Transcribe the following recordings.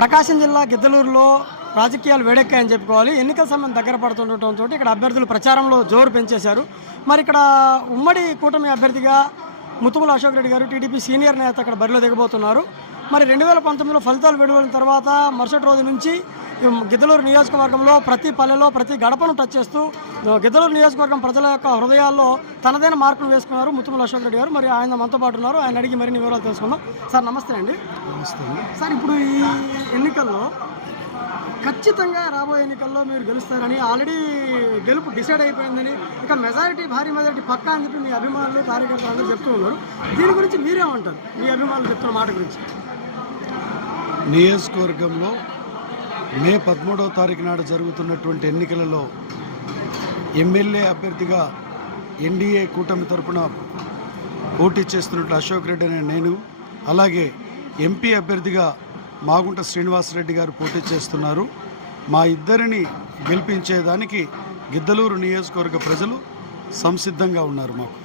ప్రకాశం జిల్లా గిద్దలూరులో రాజకీయాలు వేడెక్కాయని చెప్పుకోవాలి. ఎన్నికల సమయం దగ్గర పడుతుండటంతో ఇక్కడ అభ్యర్థులు ప్రచారంలో జోరు పెంచేశారు. మరి ఇక్కడ ఉమ్మడి కూటమి అభ్యర్థిగా ముత్తుముల అశోక్ రెడ్డి గారు టీడీపీ సీనియర్ నేత అక్కడ బరిలో దిగబోతున్నారు. మరి రెండు వేల పంతొమ్మిదిలో ఫలితాలు విడుదల తర్వాత మరుసటి రోజు నుంచి గిద్దలూరు నియోజకవర్గంలో ప్రతి పల్లెలో ప్రతి గడపను టచ్ చేస్తూ గిద్దలూరు నియోజకవర్గం ప్రజల యొక్క హృదయాల్లో తనదైన మార్పులు వేసుకున్నారు ముత్తుముల అశోక్ రెడ్డి గారు. మరి ఆయన మనతో పాటు ఉన్నారు. ఆయన అడిగి మరిన్ని వివరాలు తెలుసుకుందాం. సార్ నమస్తే అండి. సార్ ఇప్పుడు ఈ ఎన్నికల్లో ఖచ్చితంగా రాబోయే ఎన్నికల్లో మీరు గెలుస్తారని ఆల్రెడీ గెలుపు డిసైడ్ అయిపోయిందని ఇక మెజారిటీ భారీ మెజారిటీ పక్కా అని చెప్పి మీ అభిమానులు కార్యకర్తలు అందరూ చెప్తూ ఉన్నారు. దీని గురించి మీరేమంటారు? మీ అభిమానులు చెప్తున్న మాట గురించి. నియోజకవర్గంలో మే పదమూడవ తారీఖు నాడు జరుగుతున్నటువంటి ఎన్నికలలో ఎమ్మెల్యే అభ్యర్థిగా ఎన్డీఏ కూటమి తరపున పోటీ చేస్తున్నట్టు అశోక్ రెడ్డి అనే నేను అలాగే ఎంపీ అభ్యర్థిగా మాగుంట శ్రీనివాసరెడ్డి గారు పోటీ చేస్తున్నారు. మా ఇద్దరిని గెలిపించేదానికి గిద్దలూరు నియోజకవర్గ ప్రజలు సంసిద్ధంగా ఉన్నారు మాకు.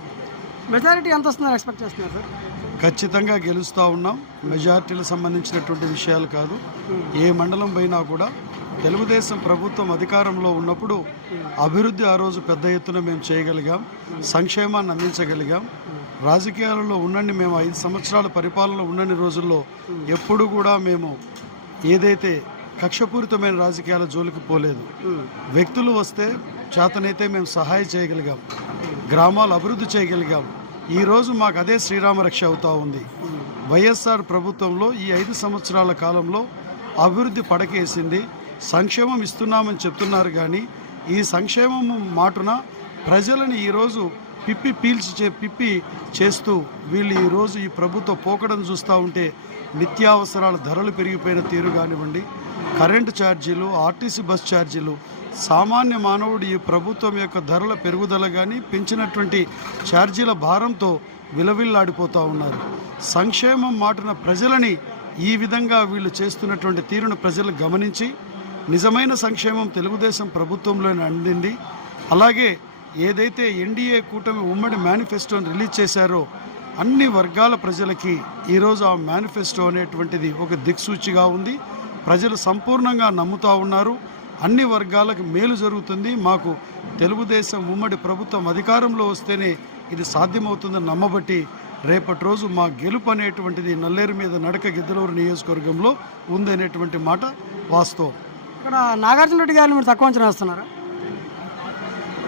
మెజారిటీ ఎంత వస్తుందని ఎక్స్పెక్ట్ చేస్తున్నారు సార్? ఖచ్చితంగా గెలుస్తూ ఉన్నాం. మెజార్టీలకు సంబంధించినటువంటి విషయాలు కాదు. ఏ మండలం పోయినా కూడా తెలుగుదేశం ప్రభుత్వం అధికారంలో ఉన్నప్పుడు అభివృద్ధి ఆ రోజు పెద్ద ఎత్తున మేము చేయగలిగాం. సంక్షేమాన్ని అందించగలిగాం. రాజకీయాలలో ఉన్నన్ని మేము ఐదు సంవత్సరాల పరిపాలనలో ఉన్నన్ని రోజుల్లో ఎప్పుడు కూడా మేము ఏదైతే కక్షపూరితమైన రాజకీయాల జోలికి పోలేదు వ్యక్తులు వస్తే చేతనైతే మేము సహాయం చేయగలిగాం. గ్రామాలు అభివృద్ధి చేయగలిగాం. ఈరోజు మాకు అదే శ్రీరామరక్ష అవుతూ ఉంది. వైఎస్ఆర్ ప్రభుత్వంలో ఈ ఐదు సంవత్సరాల కాలంలో అభివృద్ధి పడకేసింది. సంక్షేమం ఇస్తున్నామని చెప్తున్నారు కానీ ఈ సంక్షేమం మాటున ప్రజలను ఈరోజు పిప్పి పీల్చి చే పిప్పి చేస్తూ వీళ్ళు ఈరోజు ఈ ప్రభుత్వ పోకడం చూస్తూ ఉంటే నిత్యావసరాల ధరలు పెరిగిపోయిన తీరు కానివ్వండి కరెంటు ఛార్జీలు ఆర్టీసీ బస్ ఛార్జీలు సామాన్య మానవుడు ఈ ప్రభుత్వం యొక్క ధరల పెరుగుదల కానీ పెంచినటువంటి ఛార్జీల భారంతో విలవిల్లాడిపోతూ ఉన్నారు. సంక్షేమం మాటున ప్రజలని ఈ విధంగా వీళ్ళు చేస్తున్నటువంటి తీరును ప్రజలు గమనించి నిజమైన సంక్షేమం తెలుగుదేశం ప్రభుత్వంలోనే అందింది. అలాగే ఏదైతే ఎన్డీఏ కూటమి ఉమ్మడి మేనిఫెస్టోని రిలీజ్ చేశారో అన్ని వర్గాల ప్రజలకి ఈరోజు ఆ మేనిఫెస్టో అనేటువంటిది ఒక దిక్సూచిగా ఉంది. ప్రజలు సంపూర్ణంగా నమ్ముతా ఉన్నారు. అన్ని వర్గాలకు మేలు జరుగుతుంది. మాకు తెలుగుదేశం ఉమ్మడి ప్రభుత్వం అధికారంలో వస్తేనే ఇది సాధ్యమవుతుందని నమ్మబట్టి రేపటి రోజు మా గెలుపు అనేటువంటిది నల్లేరు మీద నడక గిద్దలూరు నియోజకవర్గంలో ఉందనేటువంటి మాట వాస్తవం. ఇక్కడ నాగార్జున రెడ్డి గారిని మీరు తక్కువ అంచనా వేస్తున్నారా?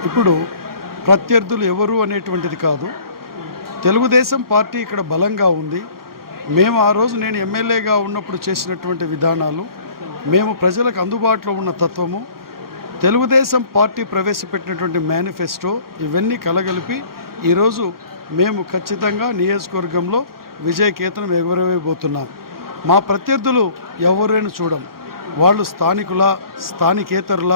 ఇప్పుడు ప్రత్యర్థులు ఎవరు అనేటువంటిది కాదు. తెలుగుదేశం పార్టీ ఇక్కడ బలంగా ఉంది. మేము ఆ రోజు నేను ఎమ్మెల్యేగా ఉన్నప్పుడు చేసినటువంటి విధానాలు మేము ప్రజలకు అందుబాటులో ఉన్న తత్వము తెలుగుదేశం పార్టీ ప్రవేశపెట్టినటువంటి మేనిఫెస్టో ఇవన్నీ కలగలిపి ఈరోజు మేము ఖచ్చితంగా నియోజకవర్గంలో విజయకేతనం ఎగురవేయబోతున్నాం. మా ప్రత్యర్థులు ఎవరైనా చూడం వాళ్ళు స్థానికుల స్థానికేతరుల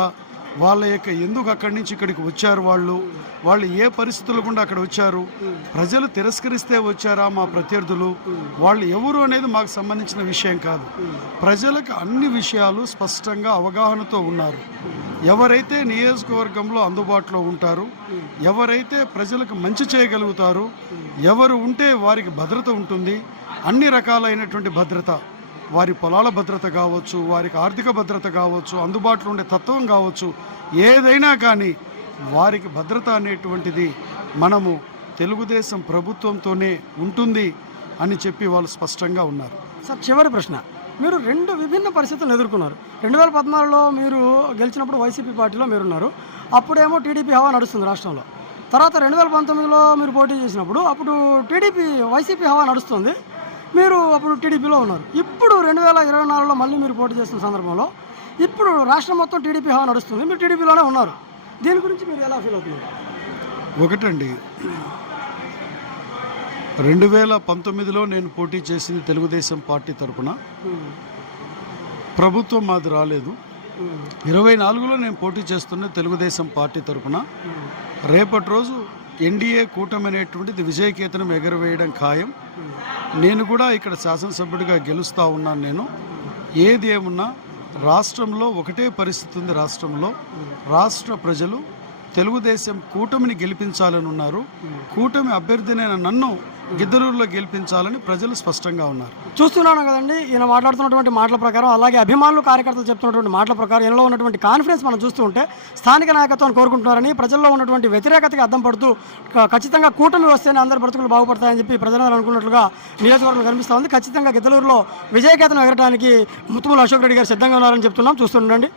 వాళ్ళ యొక్క ఎందుకు అక్కడి నుంచి ఇక్కడికి వచ్చారు వాళ్ళు? వాళ్ళు ఏ పరిస్థితులు గుండా అక్కడ వచ్చారు? ప్రజలు తిరస్కరిస్తే వచ్చారా మా ప్రత్యర్థులు? వాళ్ళు ఎవరు అనేది మాకు సంబంధించిన విషయం కాదు. ప్రజలకు అన్ని విషయాలు స్పష్టంగా అవగాహనతో ఉన్నారు. ఎవరైతే నియోజకవర్గంలో అందుబాటులో ఉంటారు ఎవరైతే ప్రజలకు మంచి చేయగలుగుతారు ఎవరు ఉంటే వారికి భద్రత ఉంటుంది. అన్ని రకాలైనటువంటి భద్రత. వారి పొలాల భద్రత కావచ్చు వారికి ఆర్థిక భద్రత కావచ్చు అందుబాటులో ఉండే తత్వం కావచ్చు ఏదైనా కానీ వారికి భద్రత అనేటువంటిది మనము తెలుగుదేశం ప్రభుత్వంతోనే ఉంటుంది అని చెప్పి వాళ్ళు స్పష్టంగా ఉన్నారు. సార్ చివరి ప్రశ్న. మీరు రెండు విభిన్న పరిస్థితులను ఎదుర్కొన్నారు. రెండు వేల పద్నాలుగులో మీరు గెలిచినప్పుడు వైసీపీ పార్టీలో మీరున్నారు. అప్పుడేమో టీడీపీ హవా నడుస్తుంది రాష్ట్రంలో. తర్వాత రెండు వేల పంతొమ్మిదిలో మీరు పోటీ చేసినప్పుడు అప్పుడు టీడీపీ వైసీపీ హవా నడుస్తుంది. మీరు అప్పుడు టీడీపీలో ఉన్నారు. ఇప్పుడు రెండు వేల ఇరవై నాలుగులో మళ్ళీ మీరు పోటీ చేస్తున్న సందర్భంలో ఇప్పుడు రాష్ట్రం మొత్తం టీడీపీ హవా నడుస్తుంది. మీరు టీడీపీలోనే ఉన్నారు. దీని గురించి మీరు ఎలా ఫీల్ అవుతున్నారు? ఒకటండి. రెండు వేల పంతొమ్మిదిలో నేను పోటీ చేసింది తెలుగుదేశం పార్టీ తరపున. ప్రభుత్వం మాది రాలేదు. ఇరవై నాలుగులో నేను పోటీ చేస్తున్న తెలుగుదేశం పార్టీ తరపున. రేపటి రోజు ఎన్డీఏ కూటమి అనేటువంటిది విజయకేతనం ఎగరవేయడం ఖాయం. నేను కూడా ఇక్కడ శాసనసభ్యుడిగా గెలుస్తూ ఉన్నాను నేను. ఏది ఏమున్నా రాష్ట్రంలో ఒకటే పరిస్థితి ఉంది రాష్ట్రంలో. రాష్ట్ర ప్రజలు తెలుగుదేశం కూటమిని గెలిపించాలని ఉన్నారు. కూటమి అభ్యర్థినైన నన్ను గిద్దలూరులో గెలిపించాలని ప్రజలు స్పష్టంగా ఉన్నారు. చూస్తున్నాను కదండి ఈయన మాట్లాడుతున్నటువంటి మాటల ప్రకారం అలాగే అభిమానులు కార్యకర్తలు చెప్తున్నటువంటి మాటల ప్రకారం ఈయనలో ఉన్నటువంటి కాన్ఫిడెన్స్ మనం చూస్తూ ఉంటే స్థానిక నాయకత్వాన్ని కోరుకుంటున్నారని ప్రజల్లో ఉన్నటువంటి వ్యతిరేకతకి అద్దం పడుతూ ఖచ్చితంగా కూటమి వస్తేనే అందరి బ్రతుకులు బాగుపడతాయని చెప్పి ప్రజలందరూ అనుకున్నట్లుగా నియోజకవర్గం కనిపిస్తూ ఉంది. ఖచ్చితంగా గిద్దలూరులో విజయకేతనం ఎగరడానికి ముత్తుమూలు అశోక్ రెడ్డి గారు సిద్ధంగా ఉన్నారని చెప్తున్నాం. చూస్తుండండి